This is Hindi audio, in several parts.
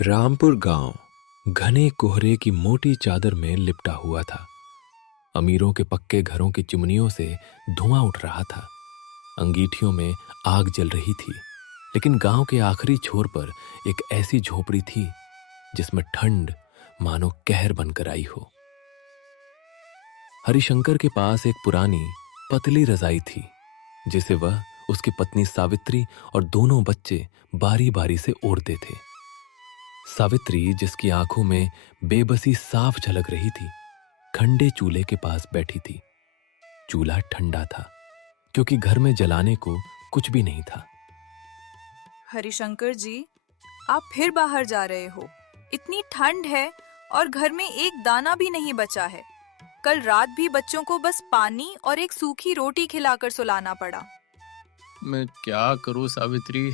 रामपुर गांव घने कोहरे की मोटी चादर में लिपटा हुआ था। अमीरों के पक्के घरों की चिमनियों से धुआं उठ रहा था। अंगीठियों में आग जल रही थी, लेकिन गांव के आखिरी छोर पर एक ऐसी झोपड़ी थी जिसमें ठंड मानो कहर बनकर आई हो। हरिशंकर के पास एक पुरानी पतली रजाई थी जिसे वह, उसकी पत्नी सावित्री और दोनों बच्चे बारी बारी से ओढ़ते थे। सावित्री, जिसकी आंखों में बेबसी साफ झलक रही थी, ठंडे चूल्हे के पास बैठी थी। चूल्हा ठंडा था क्योंकि घर में जलाने को कुछ भी नहीं था। हरिशंकर जी, आप फिर बाहर जा रहे हो। इतनी ठंड है और घर में एक दाना भी नहीं बचा है। कल रात भी बच्चों को बस पानी और एक सूखी रोटी खिलाकर सुलाना पड़ा। मैं क्या करूं सावित्री,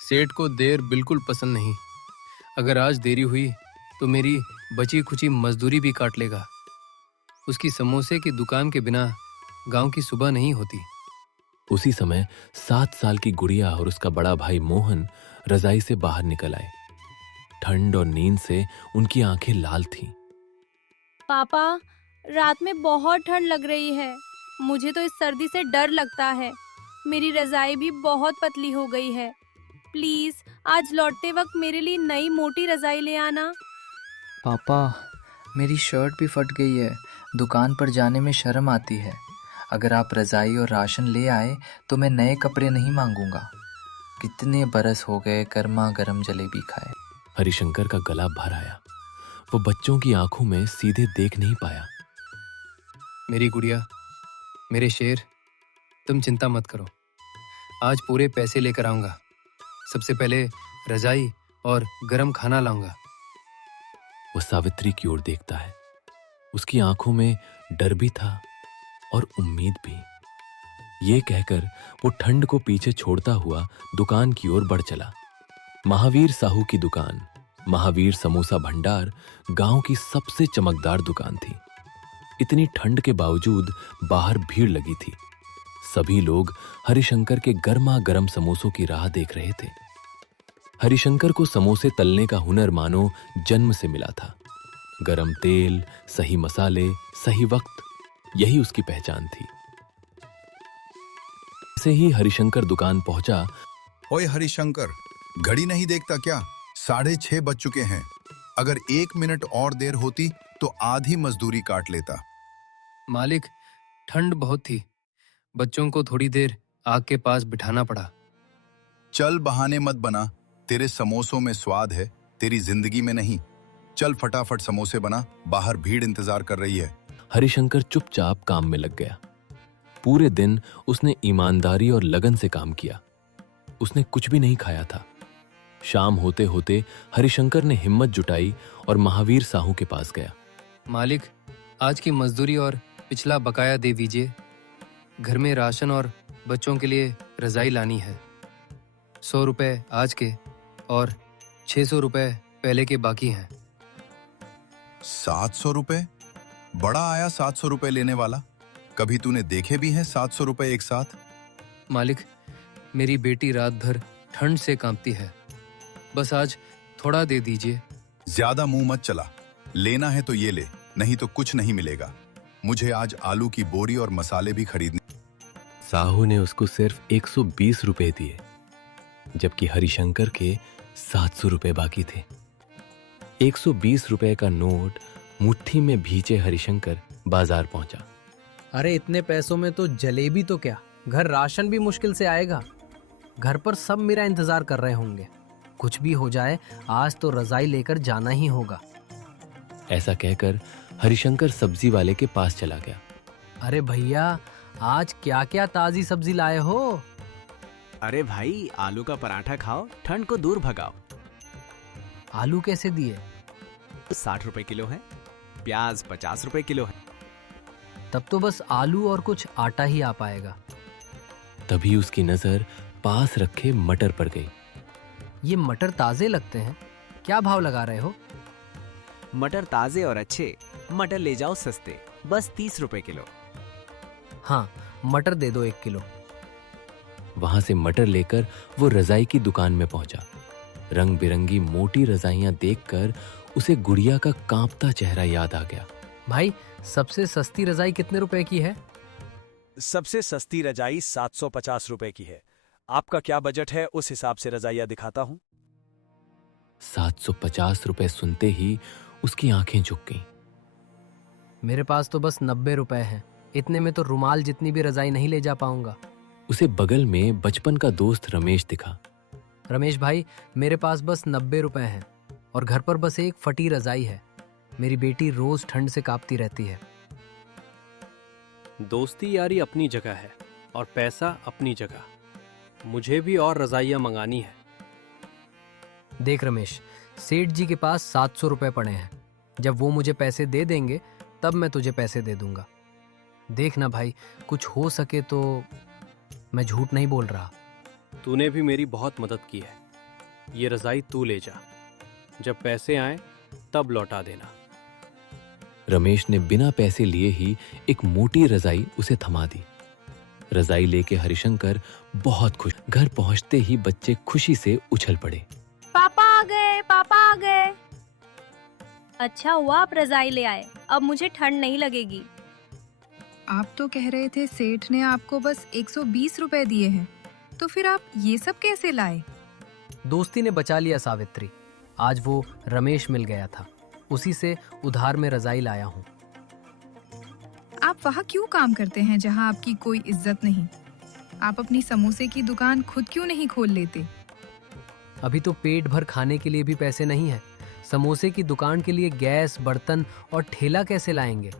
सेठ को देर बिल्कुल पसंद नहीं। अगर आज देरी हुई तो मेरी बची खुची मजदूरी भी काट लेगा। उसकी समोसे की दुकान के बिना गांव की सुबह नहीं होती। उसी समय 7 साल की गुड़िया और उसका बड़ा भाई मोहन रजाई से बाहर निकल आए। ठंड और नींद से उनकी आंखें लाल थीं। पापा, रात में बहुत ठंड लग रही है। मुझे तो इस सर्दी से डर लगता है। मेरी रजाई भी बहुत पतली हो गई है। प्लीज आज लौटते वक्त मेरे लिए नई मोटी रजाई ले आना। पापा, मेरी शर्ट भी फट गई है। दुकान पर जाने में शर्म आती है। अगर आप रजाई और राशन ले आए तो मैं नए कपड़े नहीं मांगूंगा। कितने बरस हो गए गर्मा गर्म जलेबी खाए। हरिशंकर का गला भर आया। वो बच्चों की आंखों में सीधे देख नहीं पाया। मेरी गुड़िया, मेरे शेर, तुम चिंता मत करो। आज पूरे पैसे लेकर आऊंगा। सबसे पहले रजाई और गरम खाना लाऊंगा। वो सावित्री की ओर देखता है। उसकी आंखों में डर भी था और उम्मीद भी। ये कहकर वो ठंड को पीछे छोड़ता हुआ दुकान की ओर बढ़ चला। महावीर साहू की दुकान, महावीर समोसा भंडार, गांव की सबसे चमकदार दुकान थी। इतनी ठंड के बावजूद बाहर भीड़ लगी थी। सभी लोग हरिशंकर के गर्मा गर्म समोसों की राह देख रहे थे। हरिशंकर को समोसे तलने का हुनर मानो जन्म से मिला था। गरम तेल, सही मसाले, सही वक्त, यही उसकी पहचान थी। ऐसे ही हरिशंकर दुकान पहुंचा। ओए हरिशंकर, घड़ी नहीं देखता क्या? 6:30 बज चुके हैं। अगर 1 मिनट और देर होती तो आधी मजदूरी काट लेता। मालिक, ठंड बहुत थी। बच्चों को थोड़ी देर आग के पास बिठाना पड़ा। चल बहाने मत बना। तेरे समोसों में स्वाद है, तेरी जिंदगी में नहीं। चल फटाफट समोसे बना, बाहर भीड़ इंतजार कर रही है। हरिशंकर चुपचाप काम में लग गया। पूरे दिन उसने ईमानदारी और लगन से काम किया। उसने कुछ भी नहीं खाया था। शाम होते होते हरिशंकर ने हिम्मत जुटाई और महावीर साहू के पास गया। मालिक, आज की मजदूरी और पिछला बकाया दे दीजिए। घर में राशन और बच्चों के लिए रजाई लानी है। 100 रुपए आज के और 600 रुपए पहले के बाकी हैं। 700 रुपए? बड़ा आया 700 रुपए लेने वाला। कभी तूने देखे भी हैं 700 रुपए एक साथ? मालिक, मेरी बेटी रात भर ठंड से कांपती है। बस आज थोड़ा दे दीजिए। ज्यादा मुंह मत चला। लेना है तो ये ले, नहीं तो कुछ नहीं मिलेगा। मुझे आज आलू की बोरी और मसाले भी खरीदने। साहू ने उसको सिर्फ 120 रुपए दिए, जबकि हरिशंकर के 700 रुपए बाकी थे। 120 रुपए का नोट मुट्ठी में भींचे हरिशंकर बाजार पहुंचा। अरे इतने पैसों में तो जलेबी तो क्या, घर राशन भी मुश्किल से आएगा। घर पर सब मेरा इंतजार कर रहे होंगे। कुछ भी हो जाए, आज तो रजाई लेकर जाना ही होगा। ऐसा कहकर हरिशंकर सब्जी वाले के पास चला गया। अरे भैया, आज क्या क्या ताजी सब्जी लाए हो? अरे भाई, आलू का पराठा खाओ, ठंड को दूर भगाओ। आलू कैसे दिए? 60 रुपए किलो है। प्याज 50 रुपए किलो है। तब तो बस आलू और कुछ आटा ही आ पाएगा। तभी उसकी नजर पास रखे मटर पर गई। ये मटर ताजे लगते हैं। क्या भाव लगा रहे हो? मटर ताजे और अच्छे, मटर ले जाओ सस्ते, बस 30 रुपए किलो। हाँ, मटर दे दो 1 किलो। वहां से मटर लेकर वो रजाई की दुकान में पहुंचा। रंग बिरंगी मोटी रजाइयां देखकर उसे गुड़िया का कांपता चेहरा याद आ गया। भाई, सबसे सस्ती रजाई कितने रुपए की है? सबसे सस्ती रजाई 750 रुपए की है। आपका क्या बजट है, उस हिसाब से रजाइयाँ दिखाता हूँ। 750 रुपए सुनते ही उसकी आंखें झुक गईं। मेरे पास तो बस 90 रुपए हैं। इतने में तो रुमाल जितनी भी रजाई नहीं ले जा पाऊंगा। उसे बगल में बचपन का दोस्त रमेश दिखा। रमेश भाई, मेरे पास बस 90 रुपए हैं और घर पर बस एक फटी रजाई है। मेरी बेटी रोज ठंड से कांपती रहती है। दोस्ती यारी अपनी जगह है और पैसा अपनी जगह। मुझे भी और रजाइयाँ मंगानी है। देख रमेश, सेठ जी के पास 700 रुपए पड़े हैं। जब वो मुझे पैसे दे देंगे तब मैं तुझे पैसे दे दूंगा। देख ना भाई, कुछ हो सके तो। मैं झूठ नहीं बोल रहा। तूने भी मेरी बहुत मदद की है। ये रजाई तू ले जा। जब पैसे आए तब लौटा देना। रमेश ने बिना पैसे लिए ही एक मोटी रजाई उसे थमा दी। रजाई लेके हरिशंकर बहुत खुश। घर पहुंचते ही बच्चे खुशी से उछल पड़े। पापा आ गए, पापा आ गए। अच्छा हुआ आप रजाई ले आए, अब मुझे ठंड नहीं लगेगी। आप तो कह रहे थे सेठ ने आपको बस 120 रुपए दिए हैं, तो फिर आप ये सब कैसे लाए? दोस्ती ने बचा लिया सावित्री। आज वो रमेश मिल गया था, उसी से उधार में रजाई लाया हूँ। आप वहाँ क्यों काम करते हैं जहाँ आपकी कोई इज्जत नहीं? आप अपनी समोसे की दुकान खुद क्यों नहीं खोल लेते? अभी तो पेट भर खाने के लिए भी पैसे नहीं है। समोसे की दुकान के लिए गैस, बर्तन और ठेला कैसे लाएंगे?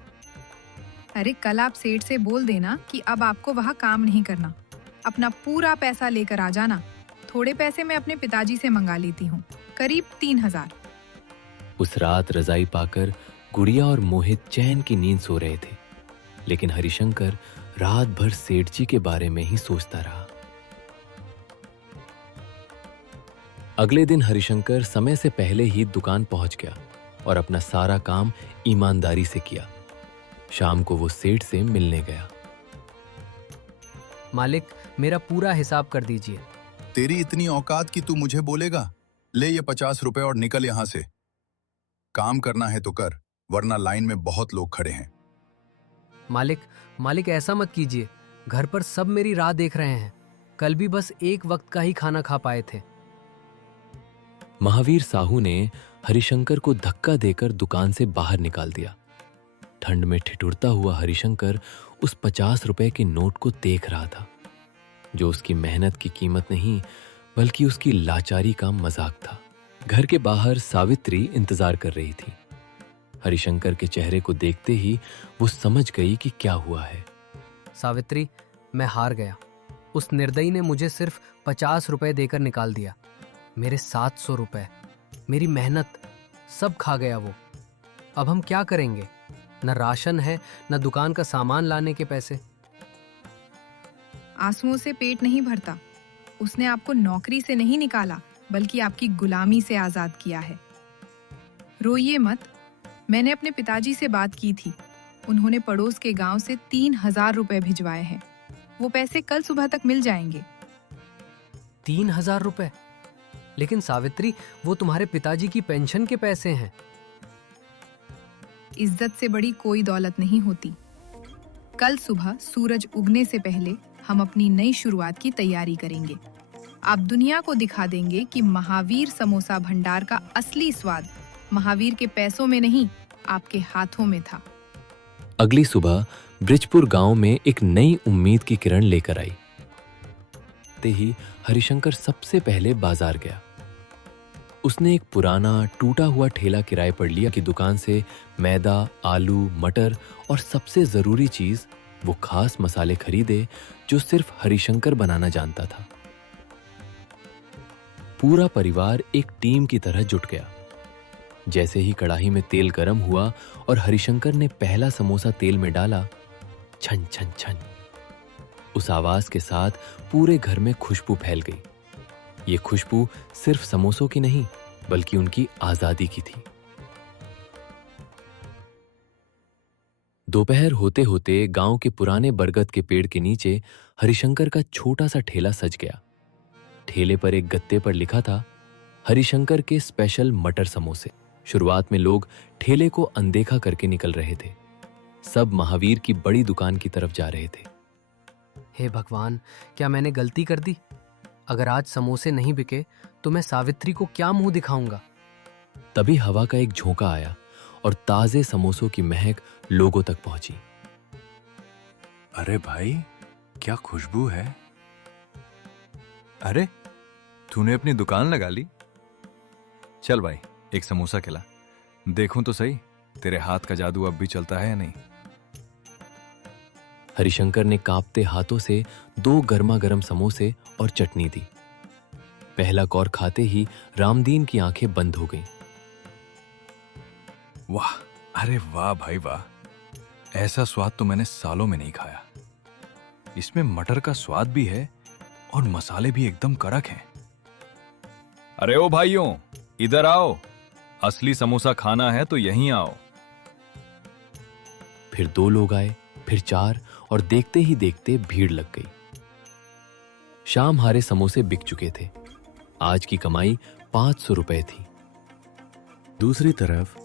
अरे कल आप सेठ से बोल देना कि अब आपको वहाँ काम नहीं करना। अपना पूरा पैसा लेकर आ जाना। थोड़े पैसे मैं अपने पिताजी से मंगा लेती हूँ, करीब 3000। उस रात रजाई पाकर गुड़िया और मोहित चैन की नींद सो रहे थे, लेकिन हरिशंकर रात भर सेठ जी के बारे में ही सोचता रहा। अगले दिन हरिशंकर समय से पहले ही दुकान पहुंच गया और अपना सारा काम ईमानदारी से किया। शाम को वो सेठ से मिलने गया। मालिक, मेरा पूरा हिसाब कर दीजिए। तेरी इतनी औकात कि तू मुझे बोलेगा? ले ये 50 रुपए और निकल यहाँ से। काम करना है तो कर, वरना लाइन में बहुत लोग खड़े हैं। मालिक ऐसा मत कीजिए। घर पर सब मेरी राह देख रहे हैं। कल भी बस एक वक्त का ही खाना खा पाए थे। महावीर साहू ने हरिशंकर को धक्का देकर दुकान से बाहर निकाल दिया। ठंड में ठिठुरता हुआ हरिशंकर उस 50 रुपए के नोट को देख रहा था, जो उसकी मेहनत की कीमत नहीं बल्कि उसकी लाचारी का मजाक था। घर के बाहर सावित्री इंतजार कर रही थी। हरिशंकर के चेहरे को देखते ही वो समझ गई कि क्या हुआ है। सावित्री, मैं हार गया। उस निर्दयी ने मुझे सिर्फ 50 रुपए देकर निकाल दिया। मेरे 700 रुपए, मेरी मेहनत, सब खा गया वो। अब हम क्या करेंगे? न राशन है, न दुकान का सामान लाने के पैसे। आंसुओं से पेट नहीं भरता। उसने आपको नौकरी से नहीं निकाला, बल्कि आपकी गुलामी से आजाद किया है। रोइए मत। मैंने अपने पिताजी से बात की थी। उन्होंने पड़ोस के गांव से 3000 रुपए भिजवाए हैं। वो पैसे कल सुबह तक मिल जाएंगे। 3000 रुपए? लेकिन सावित्री, वो तुम्हारे पिताजी की पेंशन के पैसे हैं। इज्जत से बड़ी कोई दौलत नहीं होती। कल सुबह सूरज उगने से पहले हम अपनी नई शुरुआत की तैयारी करेंगे। आप दुनिया को दिखा देंगे कि महावीर समोसा भंडार का असली स्वाद महावीर के पैसों में नहीं, आपके हाथों में था। अगली सुबह ब्रिजपुर गांव में एक नई उम्मीद की किरण लेकर आई। ते ही हरिशंकर सबसे पहले बाजार गया। उसने एक पुराना टूटा हुआ ठेला किराए पर लिया कि दुकान से मैदा, आलू, मटर और सबसे जरूरी चीज वो खास मसाले खरीदे जो सिर्फ हरिशंकर बनाना जानता था। पूरा परिवार एक टीम की तरह जुट गया। जैसे ही कढ़ाई में तेल गर्म हुआ और हरिशंकर ने पहला समोसा तेल में डाला, छन छन छन, उस आवाज के साथ पूरे घर में खुशबू फैल गई। ये खुशबू सिर्फ समोसों की नहीं, बल्कि उनकी आजादी की थी। दोपहर होते होते गांव के पुराने बरगद के पेड़ के नीचे हरिशंकर का छोटा सा ठेला सज गया। ठेले पर एक गत्ते पर लिखा था, हरिशंकर के स्पेशल मटर समोसे। शुरुआत में लोग ठेले को अनदेखा करके निकल रहे थे। सब महावीर की बड़ी दुकान की तरफ जा रहे थे। हे भगवान, क्या मैंने गलती कर दी? अगर आज समोसे नहीं बिके तो मैं सावित्री को क्या मुंह दिखाऊंगा? तभी हवा का एक झोंका आया और ताजे समोसों की महक लोगों तक पहुंची। अरे भाई, क्या खुशबू है। अरे, तूने अपनी दुकान लगा ली। चल भाई, एक समोसा खिला, देखूं तो सही तेरे हाथ का जादू अब भी चलता है या नहीं। हरिशंकर ने कांपते हाथों से 2 गर्मा गर्म समोसे और चटनी दी। पहला कौर खाते ही रामदीन की आंखें बंद हो गईं। वाह, अरे वाह भाई वाह, ऐसा स्वाद तो मैंने सालों में नहीं खाया। इसमें मटर का स्वाद भी है और मसाले भी एकदम कड़क हैं। अरे ओ भाइयों, इधर आओ, असली समोसा खाना है तो यहीं आओ। फिर 2 लोग आए, फिर 4 और देखते ही देखते भीड़ लग गई। शाम हारे समोसे बिक चुके थे। आज की कमाई 500 रुपए थी। दूसरी तरफ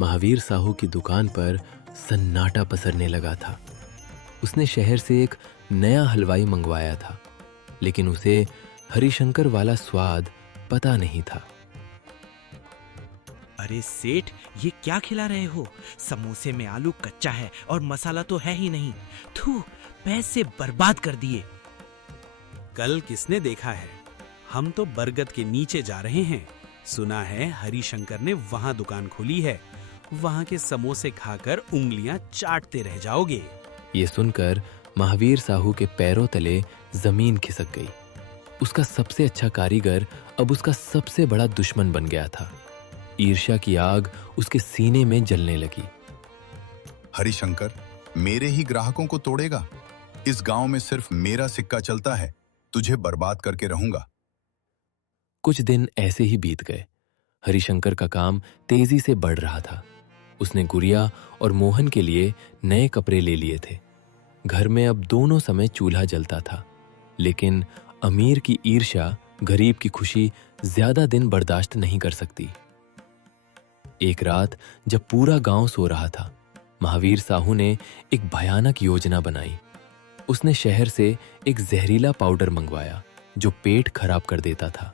महावीर साहू की दुकान पर सन्नाटा पसरने लगा था। उसने शहर से एक नया हलवाई मंगवाया था, लेकिन उसे हरिशंकर वाला स्वाद पता नहीं था। अरे सेठ, ये क्या खिला रहे हो? समोसे में आलू कच्चा है और मसाला तो है ही नहीं। थू, पैसे बर्बाद कर दिए। कल किसने देखा है? हम तो बरगद के नीचे जा रहे हैं। सुना है हरिशंकर ने वहां दुकान खोली है। वहां के समोसे खाकर उंगलियां चाटते रह जाओगे। ये सुनकर महावीर साहू के पैरों तले जमीन खिसक गई। उसका सबसे अच्छा कारीगर अब उसका सबसे बड़ा दुश्मन बन गया था। ईर्ष्या की आग उसके सीने में जलने लगी। हरिशंकर मेरे ही ग्राहकों को तोड़ेगा? इस गांव में सिर्फ मेरा सिक्का चलता है। तुझे बर्बाद करके रहूंगा। कुछ दिन ऐसे ही बीत गए। हरिशंकर का काम तेजी से बढ़ रहा था। उसने गुड़िया और मोहन के लिए नए कपड़े ले लिए थे। घर में अब दोनों समय चूल्हा जलता था, लेकिन अमीर की ईर्ष्या गरीब की खुशी ज्यादा दिन बर्दाश्त नहीं कर सकती। एक रात जब पूरा गांव सो रहा था, महावीर साहू ने एक भयानक योजना बनाई। उसने शहर से एक जहरीला पाउडर मंगवाया जो पेट खराब कर देता था।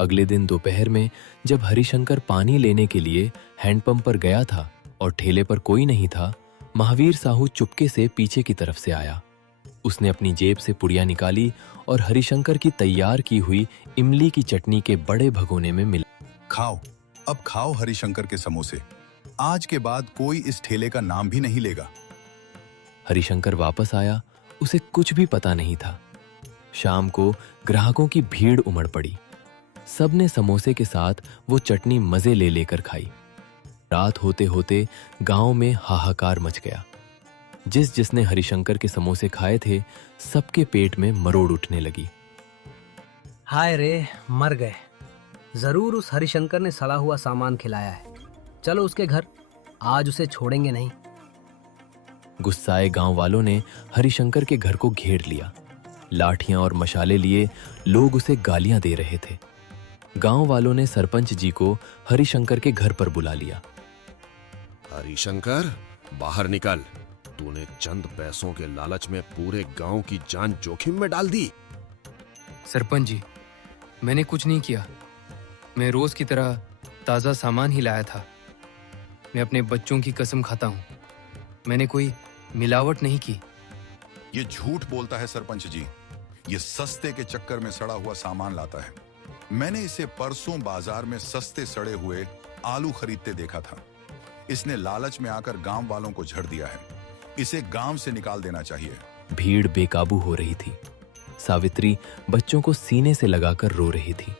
अगले दिन दोपहर में जब हरिशंकर पानी लेने के लिए हैंडपंप पर गया था और ठेले पर कोई नहीं था, महावीर साहू चुपके से पीछे की तरफ से आया। उसने अपनी जेब से पुड़िया निकाली और हरिशंकर की तैयार की हुई इमली की चटनी के बड़े भगोने में मिला। खाओ, अब खाओ हरिशंकर के समोसे। आज के बाद कोई इस ठेले का नाम भी नहीं लेगा। हरिशंकर वापस आया। उसे कुछ भी पता नहीं था। शाम को ग्राहकों की भीड़ उमड़ पड़ी। सबने समोसे के साथ वो चटनी मजे ले लेकर खाई। रात होते होते गांव में हाहाकार मच गया। जिसने हरिशंकर के समोसे खाए थे, सबके पेट में मरोड़ उठने लगी। हाय रे, मर गए। जरूर उस हरिशंकर ने सड़ा हुआ सामान खिलाया है। चलो उसके घर, आज उसे छोड़ेंगे नहीं। गुस्साए गांव वालों ने हरिशंकर के घर को घेर लिया। लाठियां और मशाले लिए लोग उसे गालियां दे रहे थे। गांव वालों ने सरपंच जी को हरिशंकर के घर पर बुला लिया। हरिशंकर, बाहर निकल। तूने चंद पैसों के लालच में पूरे गांव की जान जोखिम में डाल दी। सरपंच जी, मैंने कुछ नहीं किया। मैं रोज की तरह ताज़ा सामान ही लाया था। मैं अपने बच्चों की कसम खाता हूँ, मैंने कोई मिलावट नहीं की। ये झूठ बोलता है सरपंच जी। ये सस्ते के चक्कर में सड़ा हुआ सामान लाता है। मैंने इसे परसों बाजार में सस्ते सड़े हुए आलू खरीदते देखा था। इसने लालच में आकर गांव वालों को झड़ दिया है। इसे गांव से निकाल देना चाहिए। भीड़ बेकाबू हो रही थी। सावित्री बच्चों को सीने से लगाकर रो रही थी।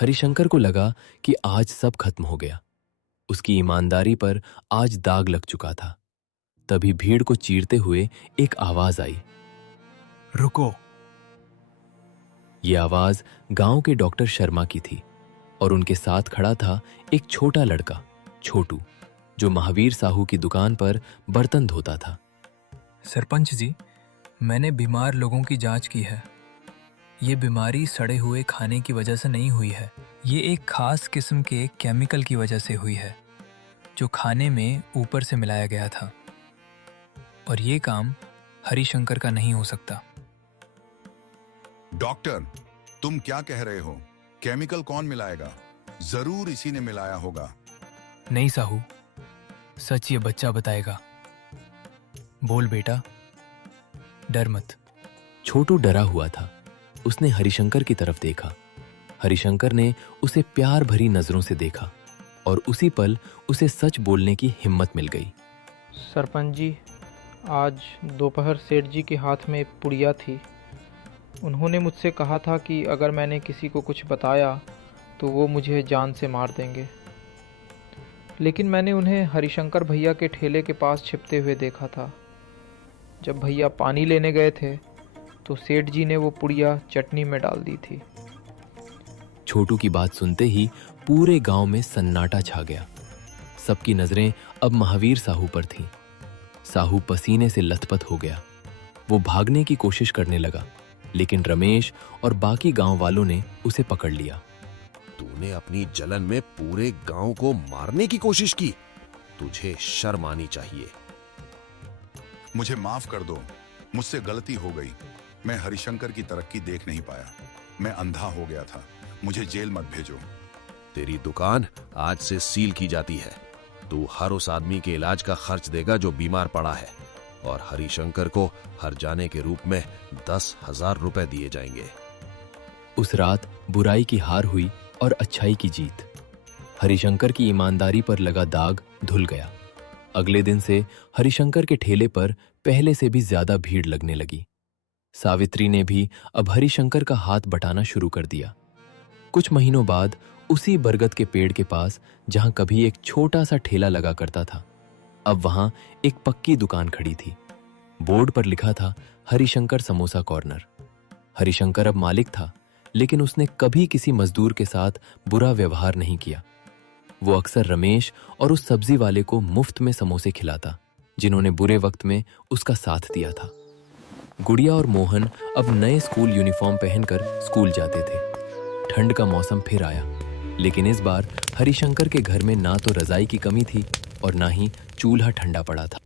हरिशंकर को लगा कि आज सब खत्म हो गया। उसकी ईमानदारी पर आज दाग लग चुका था। तभी भीड़ को चीरते हुए एक आवाज आई, रुको। ये आवाज गांव के डॉक्टर शर्मा की थी और उनके साथ खड़ा था एक छोटा लड़का, छोटू, जो महावीर साहू की दुकान पर बर्तन धोता था। सरपंच जी, मैंने बीमार लोगों की जांच की है। ये बीमारी सड़े हुए खाने की वजह से नहीं हुई है। ये एक खास किस्म के केमिकल की वजह से हुई है जो खाने में ऊपर से मिलाया गया था। और ये काम हरिशंकर का नहीं हो सकता। डॉक्टर, तुम क्या कह रहे हो? केमिकल कौन मिलाएगा? जरूर इसी ने मिलाया होगा। नहीं साहू, सच ये बच्चा बताएगा। बोल बेटा, डर मत। छोटू डरा हुआ था। उसने हरिशंकर की तरफ देखा। हरिशंकर ने उसे प्यार भरी नजरों से देखा और उसी पल उसे सच बोलने की हिम्मत मिल गई। सरपंच जी, आज दोपहर सेठ जी के हाथ में पुड़िया थी। उन्होंने मुझसे कहा था कि अगर मैंने किसी को कुछ बताया तो वो मुझे जान से मार देंगे। लेकिन मैंने उन्हें हरिशंकर भैया के ठेले के पास छिपते हुए देखा था। जब भैया पानी लेने गए थे तो सेठ जी ने वो पुड़िया चटनी में डाल दी थी। छोटू की बात सुनते ही पूरे गांव में सन्नाटा छा गया। सबकी नजरें अब महावीर साहू पर थीं। साहू पसीने से लथपथ हो गया। वो भागने की कोशिश करने लगा, लेकिन रमेश और बाकी गांव वालों ने उसे पकड़ लिया। तूने अपनी जलन में पूरे गांव को मारने की कोशिश की। तुझे शर्म आनी चाहिए। मुझे माफ कर दो, मुझसे गलती हो गई। मैं हरिशंकर की तरक्की देख नहीं पाया। मैं अंधा हो गया था। मुझे जेल मत भेजो। तेरी दुकान आज से सील की जाती है। तू हर उस आदमी के इलाज का खर्च देगा जो बीमार पड़ा है, और हरिशंकर को हर जाने के रूप में 10,000 रुपए दिए जाएंगे। उस रात बुराई की हार हुई और अच्छाई की जीत। हरिशंकर की ईमानदारी पर लगा दाग धुल गया। अगले दिन से हरिशंकर के ठेले पर पहले से भी ज्यादा भीड़ लगने लगी। सावित्री ने भी अब हरिशंकर का हाथ बटाना शुरू कर दिया। कुछ महीनों बाद उसी बरगद के पेड़ के पास, जहां कभी एक छोटा सा ठेला लगा करता था, अब वहां एक पक्की दुकान खड़ी थी। बोर्ड पर लिखा था हरिशंकर समोसा कॉर्नर। हरिशंकर अब मालिक था, लेकिन उसने कभी किसी मजदूर के साथ बुरा व्यवहार नहीं किया। वो अक्सर रमेश और उस सब्जी वाले को मुफ्त में समोसे खिलाता, जिन्होंने बुरे वक्त में उसका साथ दिया था। गुड़िया और मोहन अब नए स्कूल यूनिफॉर्म पहनकर स्कूल जाते थे। ठंड का मौसम फिर आया, लेकिन इस बार हरिशंकर के घर में ना तो रजाई की कमी थी और ना ही चूल्हा ठंडा पड़ा था।